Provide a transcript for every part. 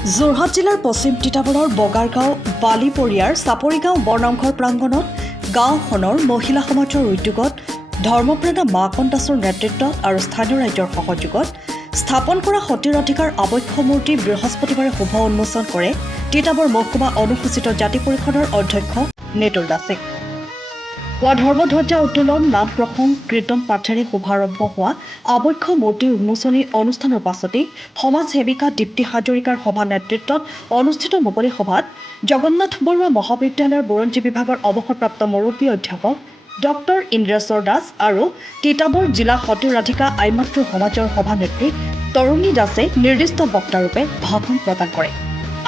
যোৰহাট জিলাৰ পশ্চিম তিতাবৰৰ বগাৰগাঁও বালিপৰিয়াৰ চাপৰিগাঁও বৰনামঘৰ প্ৰাংগণত গাঁওখনৰ মহিলা সমাজৰ উদ্যোগত ধৰ্মপ্ৰাণা মাকন দাসৰ নেতৃত্বত আৰু স্থানীয় ৰাইজৰ সহযোগত স্থাপন কৰা সতীৰ অধিকাৰ আবক্ষ মূৰ্তি বৃহস্পতিবাৰে শুভ উন্মোচন কৰে তিতাবৰ মহকুমা অনুসূচিত জাতি পৰিষদৰ অধ্যক্ষ নেতুল দাসে। ধৰ্মধ্বজা উত্তোলন নাম প্ৰসংগ কীৰ্তন পাঠেৰে শুভাৰম্ভ হোৱা আবক্ষ মূৰ্তিৰ উন্মোচনী অনুষ্ঠানৰ পাছতেই সমাজ সেৱিকা দীপ্তি হাজৰিকাৰ সভা নেতৃত্বত অনুষ্ঠিত মুকলি সভাত জগন্নাথ বৰুৱা মহাবিদ্যালয়ৰ বুৰঞ্জী বিভাগৰ অৱসৰপ্ৰাপ্ত মুৰব্বী অধ্যাপক ডক্টৰ ইন্দ্ৰেশ্বৰ দাস আৰু তিতাবৰ জিলা সতীৰ ৰাধিকা আইমাতৃ সমাজৰ সভানেত্ৰী তৰুণী দাসে নিৰ্দিষ্ট বক্তাৰূপে ভাষণ প্ৰদান কৰে।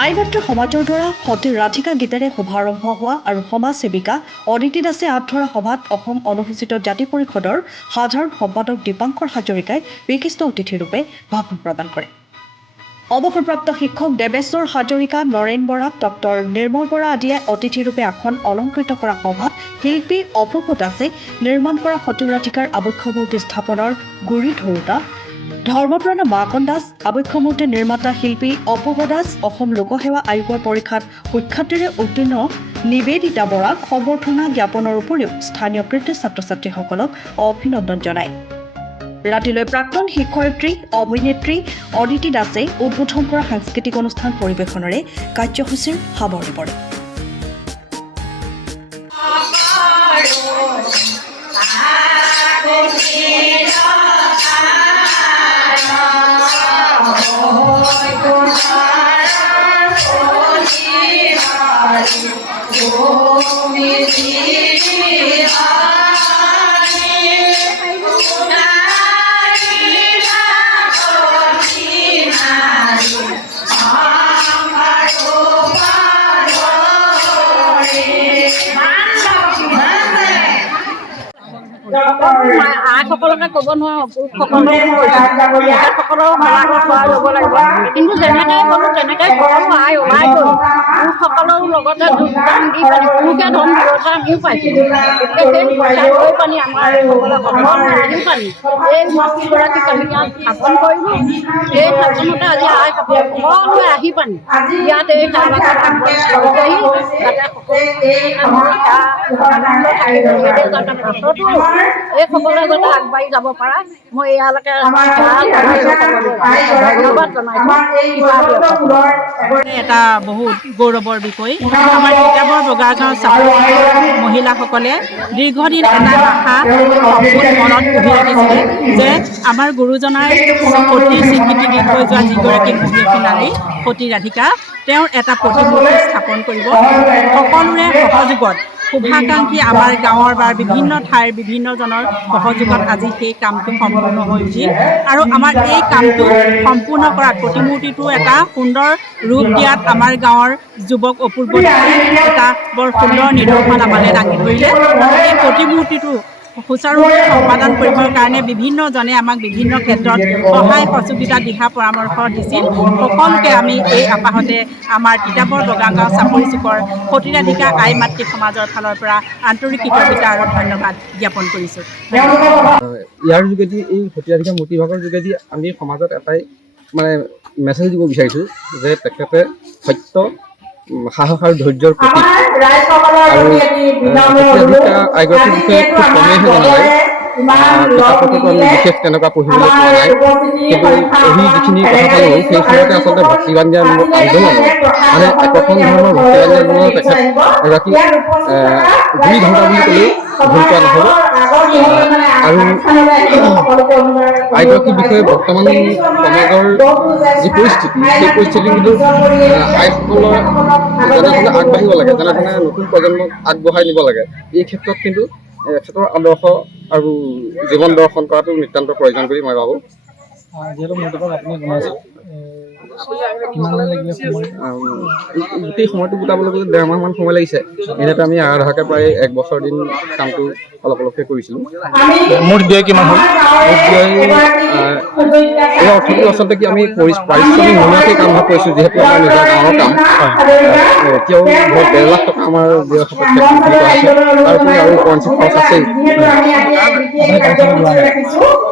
আইমাতৃ সমাজৰ দ্বাৰা সতীৰ ৰাধিকা গীতেৰে শুভাৰম্ভ হোৱা আৰু সমাজ সেৱিকা অদিতি দাসে আঁতৰা সভাত অসম অনুসূচিত জাতি পৰিষদৰ সাধাৰণ সম্পাদক দীপাংকৰ হাজৰিকাই বিশিষ্ট অতিথিৰূপে ভাষণ প্ৰদান কৰে। অৱসৰপ্ৰাপ্ত শিক্ষক দেৱেশ্বৰ হাজৰিকা, নৰেন বৰা, ডক্টৰ নিৰ্মল বৰা আদিয়ে অতিথিৰূপে আসন অলংকৃত কৰা সভাত শিল্পী অপূৰ্ব দাসে নিৰ্মাণ কৰা সতীৰ ৰাধিকাৰ আবক্ষ মূৰ্তি স্থাপনৰ গুৰি ধৰোঁতা ধৰ্মপ্ৰাণা মাকন দাস, আবক্ষ মূৰ্তি নিৰ্মাতা শিল্পী অপূৰ্ব দাস, অসম লোকসেৱা আয়োগৰ পৰীক্ষাত সুখ্যাতিৰে উত্তীৰ্ণ নিবেদিতা বৰাক সম্বৰ্ধনা জ্ঞাপনৰ উপৰিও স্থানীয় কৃতি ছাত্ৰ ছাত্ৰীসকলক অভিনন্দন জনায়। ৰাতিলৈ প্ৰাক্তন শিক্ষয়িত্ৰী অভিনেত্ৰী অদিতি দাসে উদ্বোধন কৰা সাংস্কৃতিক অনুষ্ঠান পৰিৱেশনেৰে কাৰ্যসূচীৰ সামৰণি পৰে। আইসকলকে ক'ব নোৱাৰোঁ, পুৰুষসকলেও মেলাকৈ খোৱাই ল'ব লাগিব, কিন্তু যেনেকৈ ক'লোঁ তেনেকৈ সকলো আই ওলাই গ'ল। পুৰুষসকলৰ লগতে যোগদান দি পানি পুৰুষে ধন পুৰস্কাৰ আমিও পাইছিলোঁ। গতিকে সেই পইচা লৈ পানি আমাৰ আইসকলে সকলোৱে আহি পানি এই মূৰ্তিগৰাকীক আমি ইয়াত স্থাপন কৰিলোঁ। সেই স্থাপনতে আজি আইসকলে সকলোৱে আহি পানি ইয়াত এই সেৱাভাগত কৰিছেহি, যাতে এই সকলোৱে যাতে আগবাঢ়ি যাব পাৰে, মই ইয়ালৈকে ধন্যবাদ জনাইছোঁ। এটা বহুত গৌৰৱৰ বিষয়। আমাৰ তিতাবৰ বগাৰগাঁও চাপৰি মহিলাসকলে দীৰ্ঘদিন এটা আশা সপোন মনত পুহি ৰাখিছিলে যে আমাৰ গুৰুজনাই সতীৰ স্বীকৃতি দি থৈ যোৱা যিগৰাকী মহিয়সী নাৰী সতী ৰাধিকা, তেওঁৰ এটা প্ৰতিমূৰ্তি স্থাপন কৰিব। সকলোৰে সহযোগত শুভাকাংক্ষী আমাৰ গাঁৱৰ বা বিভিন্ন ঠাইৰ বিভিন্নজনৰ সহযোগত আজি সেই কামটো সম্পূৰ্ণ হৈ উঠিল। আৰু আমাৰ এই কামটো সম্পূৰ্ণ কৰাত প্ৰতিমূৰ্তিটো এটা সুন্দৰ ৰূপ দিয়াত আমাৰ গাঁৱৰ যুৱক অপূৰ্ব এটা বৰ সুন্দৰ নিদৰ্শন আমালৈ দাঙি ধৰিলে। এই প্ৰতিমূৰ্তিটো সুচাৰুৰূপে সম্পাদন কৰিবৰ কাৰণে বিভিন্নজনে আমাক বিভিন্ন ক্ষেত্ৰত সহায় সহযোগিতা দিহা পৰামৰ্শ দিছিল। সকলোকে আমি এই আপাহতে আমাৰ তিতাবৰ বগাৰগাঁও চাপৰি চুকৰ সতী ৰাধিকা আই মাতৃ সমাজৰ ফালৰ পৰা আন্তৰিক কৃতজ্ঞতা আৰু ধন্যবাদ জ্ঞাপন কৰিছোঁ। ইয়াৰ যোগেদি এই সতী ৰাধিকা মূৰ্তিভাগৰ যোগেদি আমি সমাজত এটাই মেছেজ দিব বিচাৰিছোঁ যে তেখেতে সত্য, সাহস আৰু ধৈৰ্যৰ প্ৰতীক। আৰু সতীৰাধিকা আইগৰাকীৰ বিষয়ে খুব কমেইহে জনা যায়। কিতাপতো আমি বিশেষ তেনেকুৱা পঢ়িবলৈ পোৱা নাই, কিন্তু পঢ়ি যিখিনি কথা পালোঁ সেই সময়তে আচলতে ভক্তিবান আন্দোলন একোখন ধৰ্মৰ ভক্তিবান আন্দোলনৰ তেখেত এগৰাকী গুৰি ধৰা বুলি ক'লেও ভুল কোৱা নহ'ব। আৰু আইগৰাকীৰ বিষয়ে বৰ্তমান সমাজৰ যি পৰিস্থিতি, সেই পৰিস্থিতি কিন্তু আইসকলৰ যেনেধৰণে আগবাঢ়িব লাগে, যেনেধৰণে নতুন প্ৰজন্মক আগবঢ়াই নিব লাগে, এই ক্ষেত্ৰত কিন্তু এখেতৰ আদৰ্শ আৰু জীৱন দৰ্শন কৰাটো নিতান্ত প্ৰয়োজন বুলি মই ভাবোঁ। যিহেতু আপুনি জনাইছে গোটেই সময়টো গোটাবলৈ গ'লে 1.5 মাহমান সময় লাগিছে। এনেতো আমি আধাকে প্ৰায় 1 বছৰ দিন কামটো অলপকৈ কৰিছিলোঁ। মোৰ ব্যয় কিমান হ'ল? এই অৰ্থটো আচলতে কি আমি পাৰিশ্ৰমিক নোহোৱাকৈ কামভাগ কৰিছোঁ, যিহেতু আমাৰ নিজৰ গাঁৱৰ কাম। এতিয়াও ধৰক 1.5 লাখ টকা আমাৰ ব্যয় সাপেক্ষে তাৰোপৰি আৰু কৰেঞ্চি খৰচ আছেই।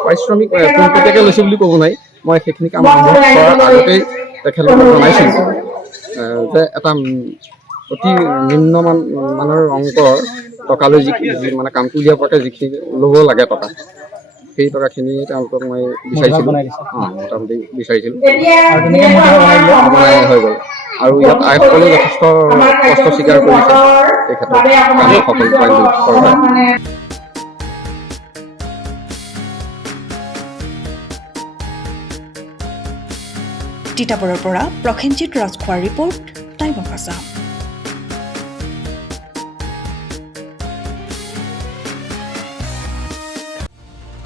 পাৰিশ্ৰমিক পোনপটীয়াকৈ লৈছোঁ বুলি ক'ব নাই, মই সেইখিনি কাম আৰম্ভ কৰাৰ আগতেই তেখেতলোকক জনাইছিলোঁ যে এটা অতি মানৰ অংকৰ টকালৈ যি মানে কামটো উলিয়াব পৰাকৈ যিখিনি ল'ব লাগে টকা, সেই টকাখিনি তেওঁলোকক মই বিচাৰিছিলোঁ। মোটামুটি বিচাৰিছিলোঁ, বনাই হৈ গ'ল। আৰু ইয়াত আইসকলেও যথেষ্ট কষ্ট স্বীকাৰ কৰিছে এই ক্ষেত্ৰত কাম সফল কৰাৰ। তিতাবৰৰ পৰা প্ৰসেনজিৎ ৰাজখোৱাৰ ৰিপৰ্ট, টাইম অফ আছাম।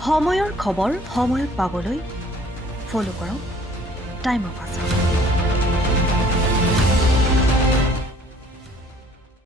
সময়ৰ খবৰ সময়ত পাবলৈ ফ'ল' কৰক টাইম অফ আছাম।